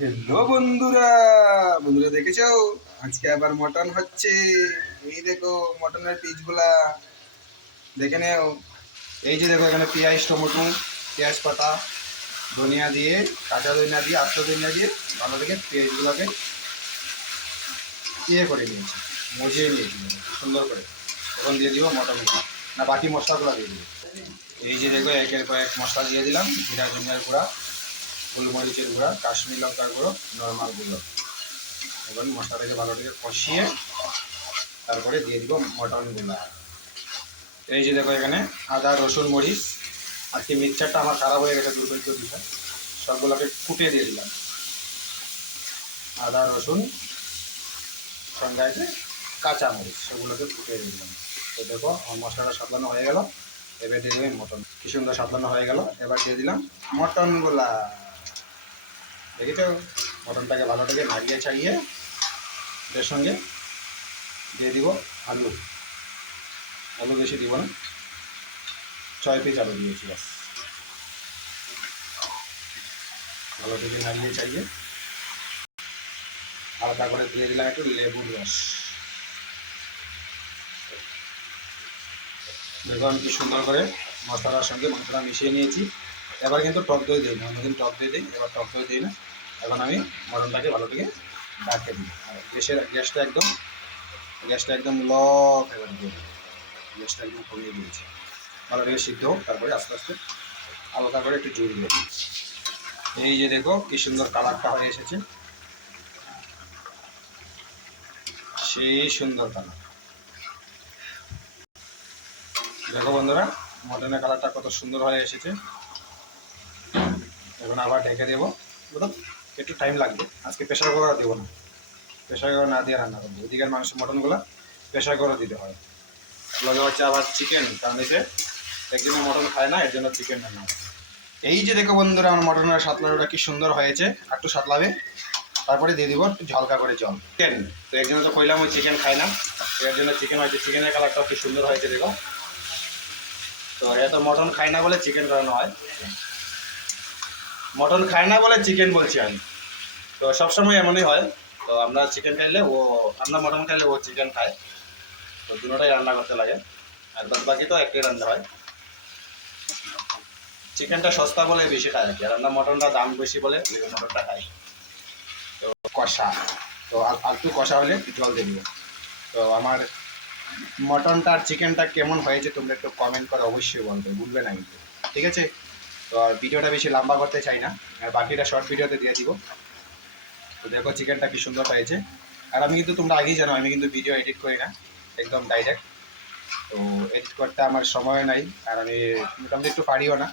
Hello বন্ধুরা, বন্ধুরা দেখেছো আজকে আবার মটন হচ্ছে। এই দেখো মটনের পিসগুলা দেখে নেও। এই যে দেখো এখানে পেঁয়াজ, টমেটো, পেঁয়াজ পাতা, ধনিয়া দিয়ে, কাঁচা ধনিয়া দিয়ে, আস্ত ধনিয়া দিয়ে ভালো থেকে পেঁয়াজগুলোকে করে নিয়েছি, মজিয়ে নিয়েছি সুন্দর করে। এখন দিয়ে দিব মটনগুলো, না বাকি মশলাগুলো দিয়ে দিব। এই যে দেখো একের পর এক মশলা দিয়ে দিলাম। জিরা ধনিয়ার গুঁড়া, গোলমরিচের গুঁড়া, কাশ্মীর লঙ্কার গুঁড়ো, নর্মাল গুঁড়ো। এখন মশলাটাকে ভালো করে কষিয়ে তারপরে দিয়ে দিব মটনগুলো। এই যে দেখো এখানে আদা, রসুন, মরিচ। আজকে মিক্সচারটা আমার খারাপ হয়ে গেছে, দুর্ভাগ্য বিষয়। সবগুলোকে কুটে দিয়ে দিলাম। আদা, রসুন, সঙ্গে আছে কাঁচা মরিচ, সেগুলোকে ফুটে দিয়ে দিলাম। তো দেখো আমার মশলাটা সাবধানো হয়ে গেল। এবার দিয়ে দিলাম মটন। কি সুন্দর সাবধানো হয়ে গেল। এবার দিয়ে দিলাম মটনগুলা। দেখেছো মটনটাকে ভালো থেকে নাড়িয়ে ছাড়িয়ে এর সঙ্গে দিয়ে দিব আলু। আলু বেশি দিব না, 6 পিস আলু দিয়েছি বাস। ভালো থেকে নাড়িয়ে চাড়িয়ে হালকা করে দিয়ে দিলাম একটু লেবুর রস। দেখুন কি সুন্দর করে মশলার সঙ্গে মাংসটা মিশিয়ে নিয়েছি। এবার কিন্তু টক দই দিই না, অন্যদিন টক দই দিই, এবার টক দই দিই না। এখন আমি মটনটাকে ভালো থেকে ডাকে দিই। আর গ্যাসটা একদম লো ফ্লেভারে দিয়ে দিই। গ্যাসটা একদম কমিয়ে দিয়েছি। ভালো থেকে সিদ্ধ হোক, তারপরে আস্তে আস্তে হালকা করে একটু জল দিয়ে দিই। এই যে দেখো কি সুন্দর কালারটা হয়ে এসেছে, সেই সুন্দর কালার। দেখো বন্ধুরা মটনের কালারটা কত সুন্দর হয়ে এসেছে। এখন আবার ঢেকে দেবো। বুঝলাম একটু টাইম লাগবে, আজকে প্রেশার কুকার দেবো না, প্রেশার কুকার না দিয়ে রান্না করবো। ওইদিকের মাংস মটনগুলো প্রেশার কুকারে দিতে হয়। লগে হচ্ছে আবার চিকেন, কারণ এসে একদিনে মটন খায় না, এর জন্য চিকেন রান্না হয়। এই যে দেখো বন্ধুরা আমার মটনের সাতলাটা কি সুন্দর হয়েছে। একটু সাতলাবে, তারপরে দিয়ে দিব একটু হালকা করে জল। চিকেন তো এর জন্য তো কইলাম ওই চিকেন খায় না, এর জন্য চিকেন হয়েছে। চিকেনের কালারটা কি সুন্দর হয়েছে দেখো। তো এ তো মটন খায় না বলে চিকেন করানো হয়, মটন খায় না বলে চিকেন বলছি আমি। তো সবসময় এমনই হয়। তো আমরা চিকেন খাইলে ও, আমরা মটন খাইলে ও চিকেন খায়। তো দুটোটাই রান্না করতে লাগে, আর বাদ বাকি তো একটাই রান্না হয়। চিকেনটা সস্তা বলে বেশি খায় আর কি, আর আমরা মটনটা দাম বেশি বলে মটনটা খাই। তো কষা, তো একটু কষা হলে জল দিয়ে দিব। তো আমার মটনটা আর চিকেনটা কেমন হয়েছে তোমরা একটু কমেন্ট করে অবশ্যই বলবে, ভুলবে না কিন্তু। ঠিক আছে। তো আর ভিডিওটা বেশি লম্বা করতে চাই না, আর বাকিটা শর্ট ভিডিওতে দিয়ে দিব। তো দেখো চিকেনটা কি সুন্দর হয়েছে। আর আমি কিন্তু তোমরা আগেই জানো আমি কিন্তু ভিডিও এডিট করি না, একদম ডাইরেক্ট। তো এডিট করতে আমার সময় নাই, আর আমি মোটামুটি একটু পারিও না।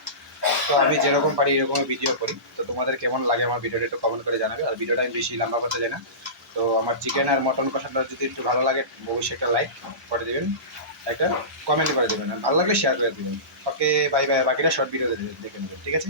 তো আমি যেরকম পারি এরকমই ভিডিও করি। তো তোমাদের কেমন লাগে আমার ভিডিওটা একটু কমেন্ট করে জানাবে। আর ভিডিওটা আমি বেশি লম্বা করতে চাই না। তো আমার চিকেন আর মটন কষাটা যদি একটু ভালো লাগে অবশ্যই একটা লাইক করে দেবেন, একটা কমেন্ট করে দেবেন, আর ভালো লাগলে শেয়ার করে দেবেন। ওকে বাই বাই, বাকিটা শর্ট ভিডিও দেখে নেবেন। ঠিক আছে।